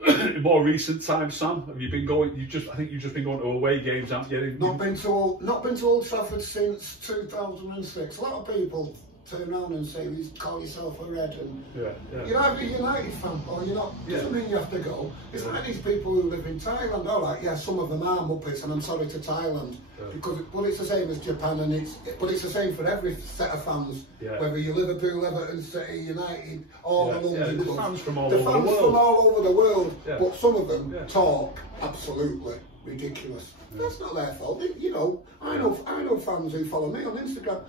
in more recent times, Sam, have you been going? I think you've just been going to away games, haven't you? Not been to Old Trafford since 2006. A lot of people turn around and say, "You call yourself a red," and you're either a United fan or you're not. Doesn't mean you have to go. It's like these people who live in Thailand. All right, yeah, some of them are Muppets, and I'm sorry to Thailand because it's the same as Japan, and it's the same for every set of fans. Whether you're Liverpool, Everton, City, United, all the London clubs. Fans from all over the world. But some of them talk absolutely ridiculous. That's not their fault. You know, I know fans who follow me on Instagram.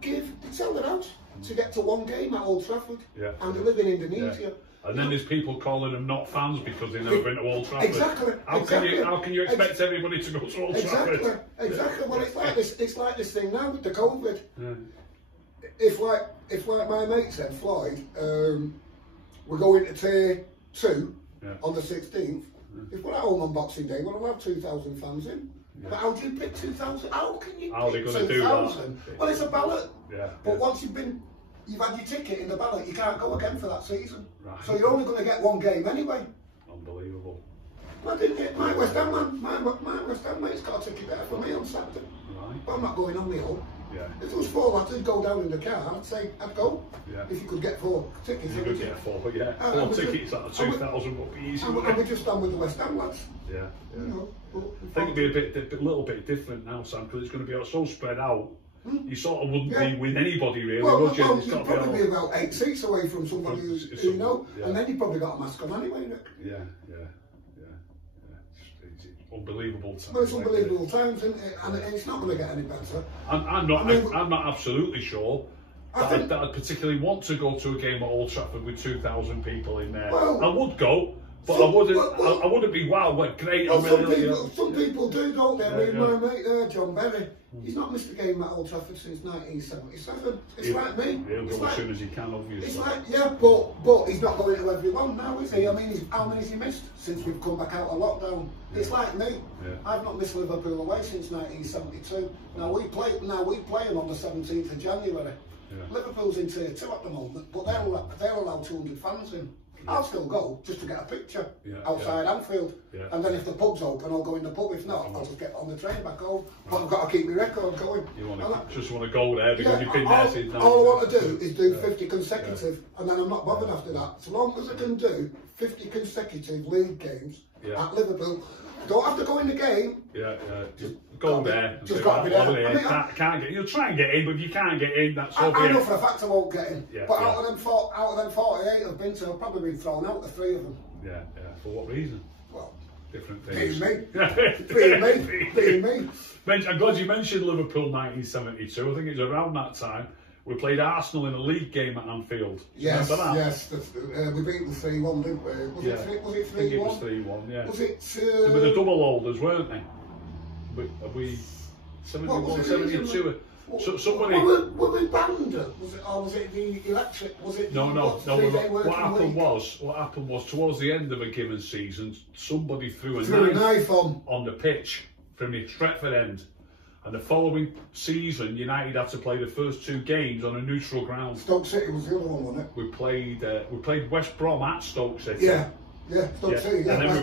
They sell their house to get to one game at Old Trafford, and they live in Indonesia. And then there's people calling them not fans because they've never been to Old Trafford. Exactly. How can you expect everybody to go to Old Trafford? Exactly. Well, it's like this thing now with the COVID. If like my mate said, Floyd, we're going to tier 2 on the 16th. If we're at home on Boxing Day, we'll have 2,000 fans in. But how do you pick 2,000? How can you pick 2,000? Well, it's a ballot. But once you've had your ticket in the ballot, you can't go again for that season. Right. So you're only going to get one game anyway. Unbelievable. I didn't get my West Ham man. My West Ham mate's got a ticket better for me on Saturday. Right. But I'm not going on my own. If there was 4 lads who'd go down in the car, I'd say I'd go. If you could get 4 tickets. You could get 4, but 4 tickets at 2,000 would be easy. And we're just done with the West Ham lads. Yeah. You know, I think it'd be a little bit different now, Sam, because it's going to be so spread out. You sort of wouldn't be with anybody really, would you? Well, you'd probably be about 8 seats away from somebody who you know, and then you probably got a mask on anyway, Nick. Yeah. It's unbelievable times. Well, it's unbelievable times, isn't it? And it's not going to get any better. I'm not absolutely sure that I'd particularly want to go to a game at Old Trafford with 2,000 people in there. Well, I would go. But I wouldn't be, wow, what great. Well, some people do, don't they? I mean, my mate there, John Berry, he's not missed a game at Old Trafford since 1977. It's like me. He'll go as soon as he can, obviously. It's like, but he's not going to every one now, is he? I mean, how many has he missed since we've come back out of lockdown? It's like me. I've not missed Liverpool away since 1972. Now we play them on the 17th of January. Liverpool's in tier 2 at the moment, but they're allowed 200 fans in. I'll still go just to get a picture outside Anfield, and then if the pub's open, I'll go in the pub. If not, I'll just get on the train back home. But I've got to keep my record going. You just want to go there because you've been there since. All I want to do is do 50 consecutive, and then I'm not bothered after that. As long as I can do 50 consecutive league games at Liverpool, don't have to go in the game. Just go there. Just got to be there. Can't get. You'll try and get in, but if you can't get in, that's all. I know for a fact I won't get in. But out of them 48 I've been to, I've probably been thrown out, the 3 of them. For what reason? Well, different things. Being me. I'm glad you mentioned Liverpool 1972. I think it was around that time. We played Arsenal in a league game at Anfield. Yes, remember that? Yes. We beat them 3-1, didn't we? Was it 3-1? I think it was 3-1, yeah. Was it... They were the double holders, weren't they? We 71, 72. So somebody... Were we banned? Was it the electric? Was it No. What happened was towards the end of a given season, somebody threw a knife on the pitch from the Stretford end. And the following season, United had to play the first 2 games on a neutral ground. Stoke City was the other one, wasn't it? We played West Brom at Stoke City. Yeah, Stoke City. Yeah. And then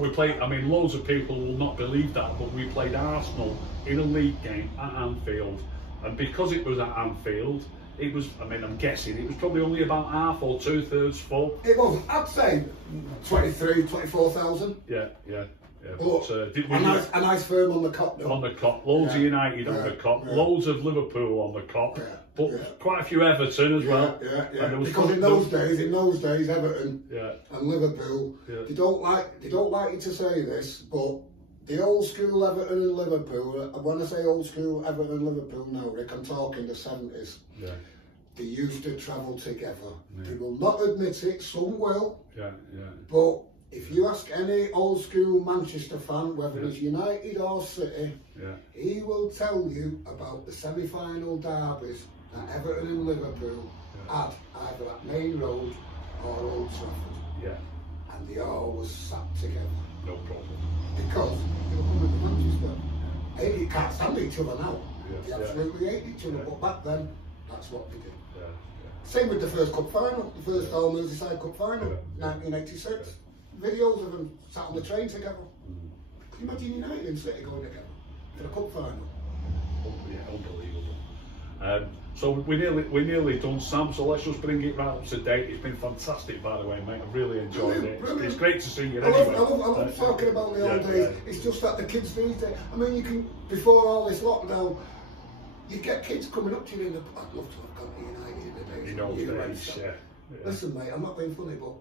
we played. I mean, loads of people will not believe that, but we played Arsenal in a league game at Anfield, and because it was at Anfield, it was, I mean, I'm guessing it was probably only about half or 2/3 full. It was, I'd say 23, 24,000. Yeah. But a nice firm on the cop though. On the cop, loads of United on the cop, loads of Liverpool on the cop, but quite a few Everton as well. Yeah. Because in those days, Everton and Liverpool, they don't like you to say this, but the old school Everton and Liverpool, and when I say old school Everton and Liverpool now, Rick, I'm talking the 70s. They used to travel together. They will not admit it, some will. But if you ask any old school Manchester fan, whether it's United or City, he will tell you about the semi-final derbies that Everton and Liverpool had either at Main Road or Old Trafford. And they always sat together. No problem. Because they were coming to Manchester. They can't stand each other now. They absolutely hate each other, but back then, that's what they did. Same with the first cup final, the first All Merseyside Cup final, 1986. Videos of them sat on the train together. Can you imagine United and City going together for the cup final? Unbelievable. So we're nearly done, Sam. So let's just bring it right up to date. It's been fantastic, by the way, mate. I've really enjoyed it. It's great to see you. Anyway. I love talking about the old days. It's just that the kids these days. I mean, you can before all this lockdown, you get kids coming up to you in the. I'd love to have gone to United in the days. In those days, Listen, mate, I'm not being funny, but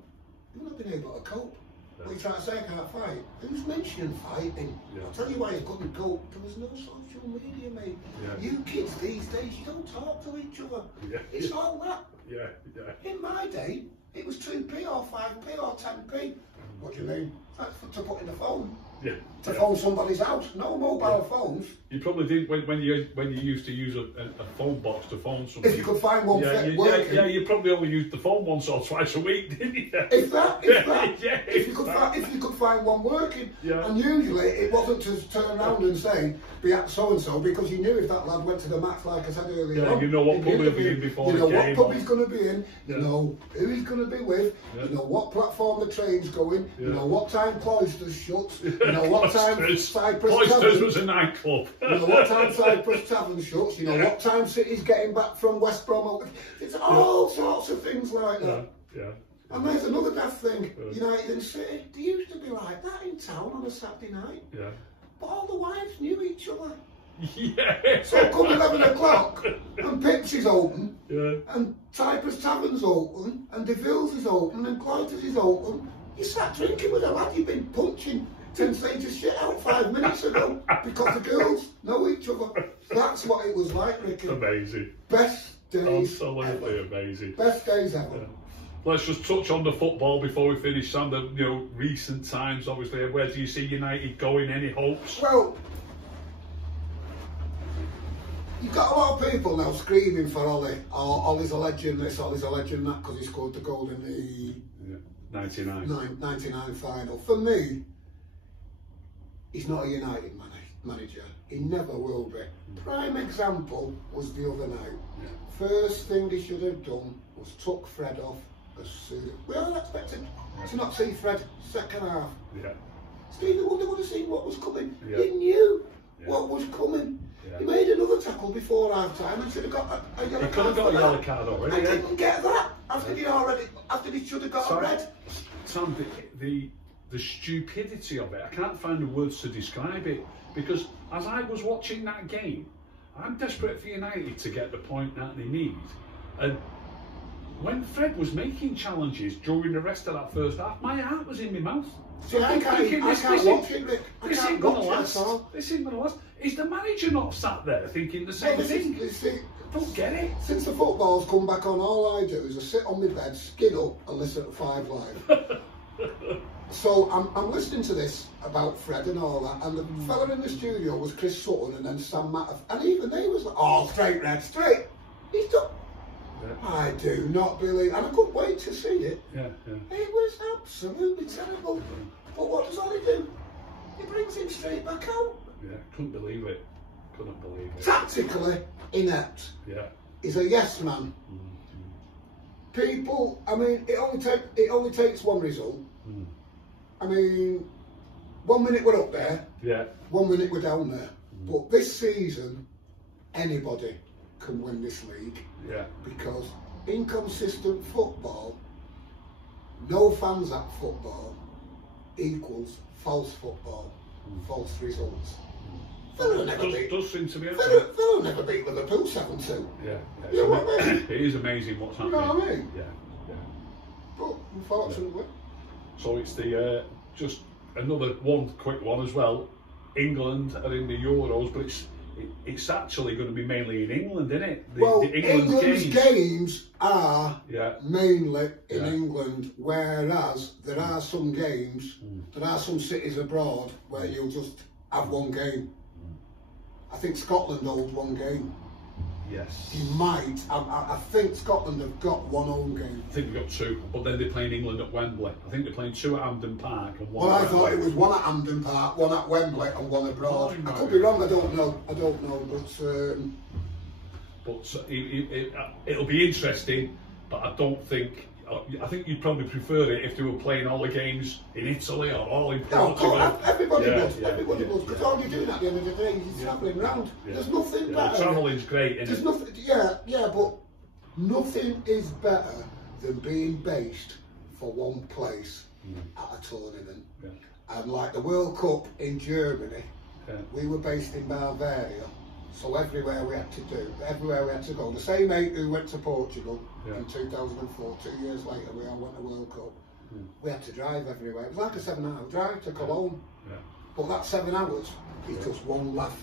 you've not been able to cope. What are you trying to say? I can't fight. Who's mentioning fighting? I'll tell you why you couldn't cope. There was no social media, mate. You kids these days, you don't talk to each other. It's all that. In my day, it was 2p or 5p or 10p. What do you mean? That's to put in the phone. To phone somebody's house. No mobile phones. You probably did when you used to use a phone box to phone somebody. If you could find one working. You probably only used the phone once or twice a week, didn't you? If that. If you could find one working. And usually it wasn't to turn around and say, be at so-and-so, because you knew if that lad went to the match, like I said earlier on. You know what pub he'll be in before the game. You know what pub he's going to be in. You know who he's going to be with. You know what platform the train's going. You know what time Cloisters shuts. You know what time Cyprus Cloisters was a nightclub. You know what time Cyprus Tavern shuts. You know what time City's getting back from West Brom. It's all sorts of things like that. And there's another daft thing. United and City, they used to be like that in town on a Saturday night. But all the wives knew each other. So come 11 o'clock and Pips is open, and Cyprus Tavern's open, and DeVille's is open, and Cloisters is open. You sat drinking with a lad you've been punching since they just shit out 5 minutes ago because the girls know each other. That's what it was like, Ricky. Amazing. Best days Absolutely ever. Amazing. Best days ever. Let's just touch on the football before we finish, Sam. The recent times, obviously. Where do you see United going? Any hopes? Well, you've got a lot of people now screaming for Ollie. Ollie's a legend this, Ollie's a legend that, because he scored the goal in the 99 final. For me, he's not a United manager. He never will be. Prime example was the other night. First thing he should have done was took Fred off as soon. We all expected to not see Fred second half. Stevie Wonder would have seen what was coming. He knew what was coming. He made another tackle before half time and should have got a yellow card. He could have got a yellow card already. I didn't get that after he should have got a red. Sam, the stupidity of it, I can't find the words to describe it, because as I was watching that game, I'm desperate for United to get the point that they need. And when Fred was making challenges during the rest of that first half, my heart was in my mouth. See, I can't watch it, Rick. This ain't going to last. This ain't going to last. Is the manager not sat there thinking the same thing? Don't get it. Since the football's come back on, all I do is I sit on my bed, skin up and listen to 5 Live. So I'm listening to this about Fred and all that, and the fella in the studio was Chris Sutton and then Sam Matter, and even they was like, oh, straight red, straight. He's done. I do not believe, and I couldn't wait to see it. It was absolutely terrible. But what does Ollie do? He brings him straight back out. Couldn't believe it. Couldn't believe it. Tactically inept. He's a yes man. People, I mean, it only takes one result. I mean, 1 minute we're up there, 1 minute we're down there. But this season, anybody can win this league. Yeah. Because inconsistent football, no fans at football, equals false football, false results. Villa does seem to be Villa never beat Liverpool 7-2. Yeah. You know what I mean? It is amazing what's happening. You know what I mean? Yeah. But unfortunately. So it's the just another one quick one as well. England are in the Euros, but it's actually going to be mainly in England, isn't it? England's games are mainly in Yeah. England, whereas there are some games, there are some cities abroad where you'll just have one game. I think Scotland hold one game. Yes. You might. I think Scotland have got one home game. I think they've got two, but then they're playing England at Wembley. I think they're playing two at Hampden Park and one Well, at I thought it was one at Hampden Park, one at Wembley and one abroad. I could be wrong, I don't know, but it'll be interesting, but I don't think, I think you'd probably prefer it if they were playing all the games in Italy or all in Portugal. No, everybody does, because all you're doing at the end of the day is travelling around. There's nothing better. Travelling's great, isn't it? Nothing, but nothing is better than being based for one place at a tournament. Yeah. And like the World Cup in Germany, we were based in Bavaria, so everywhere we had to go. The same mate who went to Portugal in 2004, 2 years later, we all went to World Cup. We had to drive everywhere. It was like a 7-hour drive to Cologne. But that 7 hours is just one laugh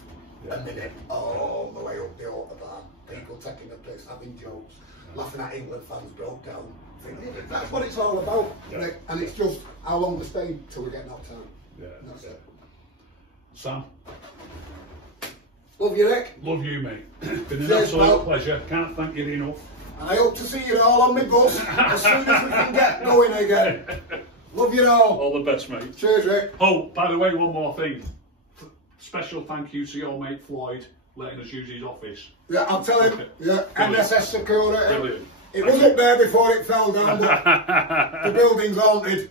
a minute all the way up the autobahn. People taking the piss, having jokes, laughing at England fans broke down. That's what it's all about. And it's just how long to stay till we get knocked out. That's it. Sam? Love you, Rick. Love you, mate. Been an absolute pleasure. Can't thank you enough. And I hope to see you all on my bus as soon as we can get going again. Love you all. All the best, mate. Cheers, Rick. Oh, by the way, one more thing. Special thank you to your mate Floyd letting us use his office. Yeah, I'll tell him. Yeah, MSS security. Brilliant. It was up there before it fell down, but the building's haunted.